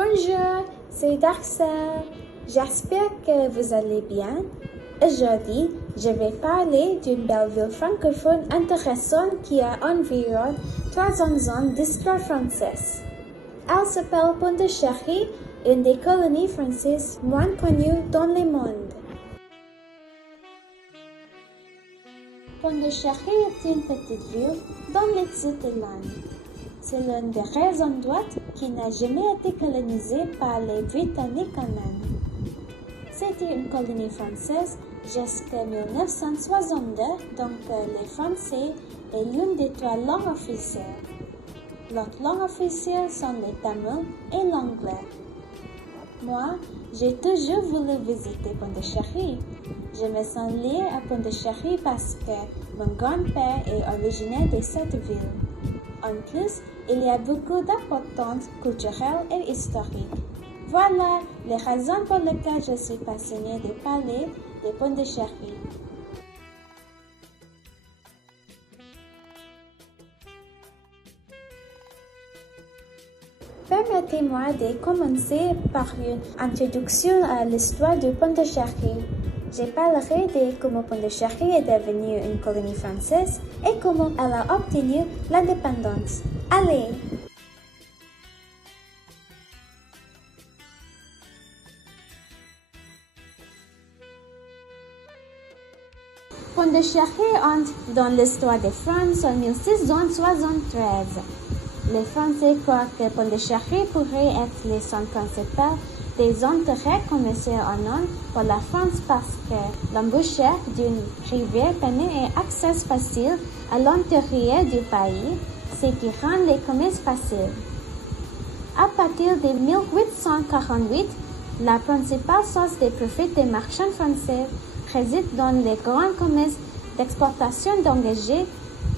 Bonjour, c'est Darcel. J'espère que vous allez bien. Aujourd'hui, je vais parler d'une belle ville francophone intéressante qui a environ 300 ans d'histoire française. Elle s'appelle Pondichéry, une des colonies françaises moins connues dans le monde. Pondichéry est une petite ville dans le sud de l'Inde. C'est l'un des rares endroits qui n'a jamais été colonisé par les Britanniques en Inde. C'était une colonie française jusqu'en 1962, donc le français est l'une des trois langues officielles. L'autre langue officielle sont le tamil et l'anglais. Moi, j'ai toujours voulu visiter Pondichéry. Je me sens liée à Pondichéry parce que mon grand-père est originaire de cette ville. En plus, il y a beaucoup d'importance culturelle et historique. Voilà les raisons pour lesquelles je suis passionnée de parler de Pondichéry. Permettez-moi de commencer par une introduction à l'histoire de Pondichéry. Je parlerai de comment Pondichéry est devenue une colonie française et comment elle a obtenu l'indépendance. Allez! Pondichéry entre dans l'histoire de France en 1673. Les Français croient que Pondichéry pourrait être le centre principal des intérêts commerciaux en Inde pour la France parce que l'embouchure d'une rivière permet un accès facile à l'intérieur du pays, ce qui rend le commerce facile. À partir de 1848, la principale source de profit des marchands français réside dans les grands commerces d'exportation d'engagés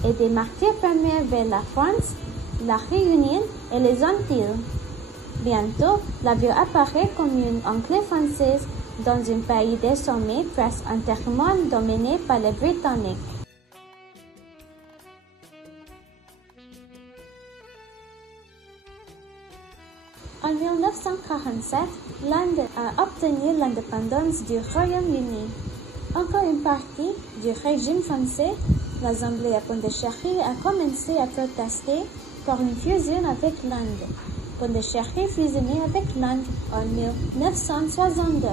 et des matières premières vers la France, la Réunion et les Antilles. Bientôt, la ville apparaît comme une enclave française dans un pays désormais presque entièrement dominé par les Britanniques. En 1947, l'Inde a obtenu l'indépendance du Royaume-Uni. Encore une partie du régime français, l'Assemblée à Pondichéry a commencé à protester pour une fusion avec l'Inde. Pondichéry fusionné avec l'Inde en 1962.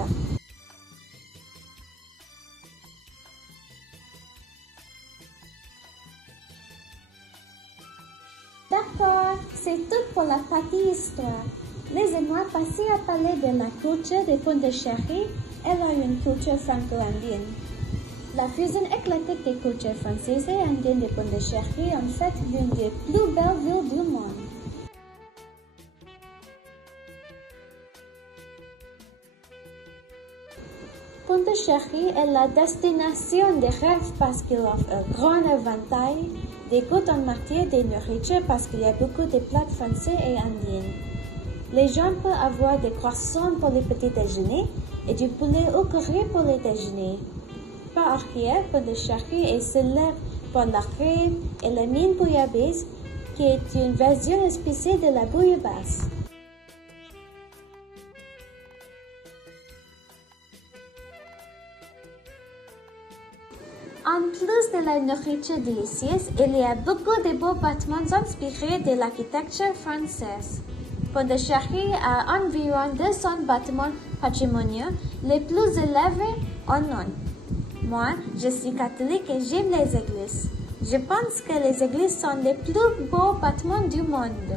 D'accord, c'est tout pour la partie histoire. Laissez-moi passer à parler de la culture de Pondichéry. Elle a une culture franco-indienne. La fusion éclectique des cultures françaises et indiennes de Pondichéry est en fait l'une des plus belles villes du monde. Pondichéry est la destination de rêve parce qu'il offre un grand éventail de goûts en matière de nourriture parce qu'il y a beaucoup de plats français et indiens. Les gens peuvent avoir des croissants pour le petit déjeuner et du poulet au curry pour le déjeuner. Par ailleurs, Pondichéry est célèbre pour la crème et la mine bouillabaisse, qui est une version épicée de la bouillabaisse. En plus de la nourriture délicieuse, il y a beaucoup de beaux bâtiments inspirés de l'architecture française. Pondichéry a environ 200 bâtiments patrimoniaux, les plus élevés en Inde. Moi, je suis catholique et j'aime les églises. Je pense que les églises sont les plus beaux bâtiments du monde.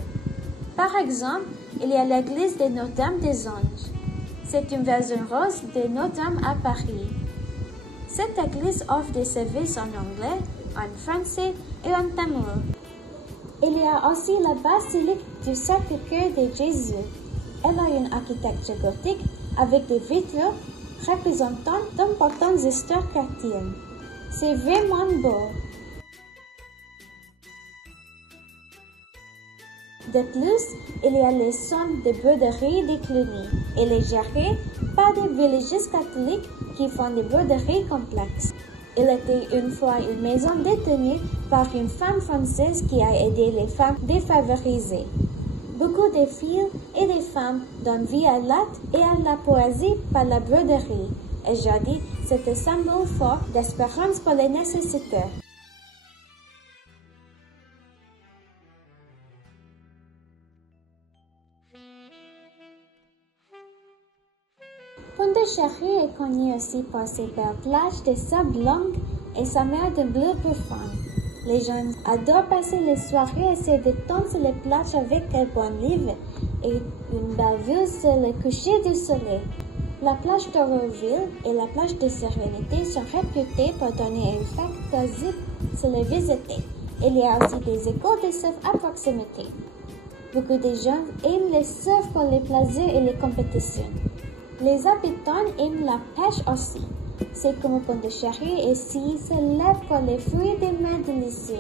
Par exemple, il y a l'église de Notre-Dame des Anges. C'est une version rose de Notre-Dame à Paris. Cette église offre des services en anglais, en français et en tamil. Il y a aussi la basilique du Sacré-Cœur de Jésus. Elle a une architecture gothique avec des vitraux représentant d'importantes histoires chrétiennes. C'est vraiment beau. De plus, il y a les centres de broderie de Cluny. Il est géré par des villageois catholiques qui font des broderies complexes. Il était une fois une maison détenue par une femme française qui a aidé les femmes défavorisées. Beaucoup de filles et de femmes donnent vie à l'art et à la poésie par la broderie. Aujourd'hui, c'est un symbole fort d'espérance pour les nécessiteux. Pondichéry est connu aussi pour ses belles plages de sable longues et sa mer de bleu profond. Les gens adorent passer les soirées et se détendre sur les plages avec un bon livre et une belle vue sur le coucher du soleil. La plage d'Auroville et la plage de Sérénité sont réputées pour donner un effet paisible sur les visiteurs. Il y a aussi des écoles de surf à proximité. Beaucoup de gens aiment le surf pour les plaisirs et les compétitions. Les habitants aiment la pêche aussi. C'est comme Pondichéry est si célèbre pour les fruits de mer délicieux.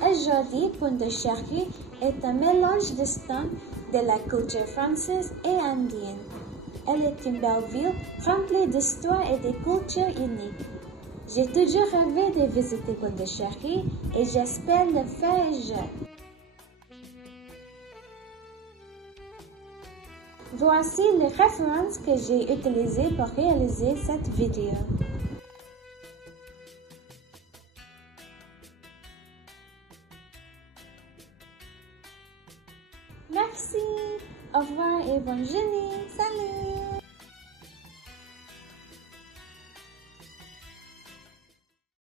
Aujourd'hui, Pondichéry est un mélange distinct de la culture française et indienne. Elle est une belle ville remplie d'histoires et de cultures uniques. J'ai toujours rêvé de visiter Pondichéry et j'espère le faire un jour. Voici les références que j'ai utilisées pour réaliser cette vidéo. Merci, au revoir et bonne journée, salut!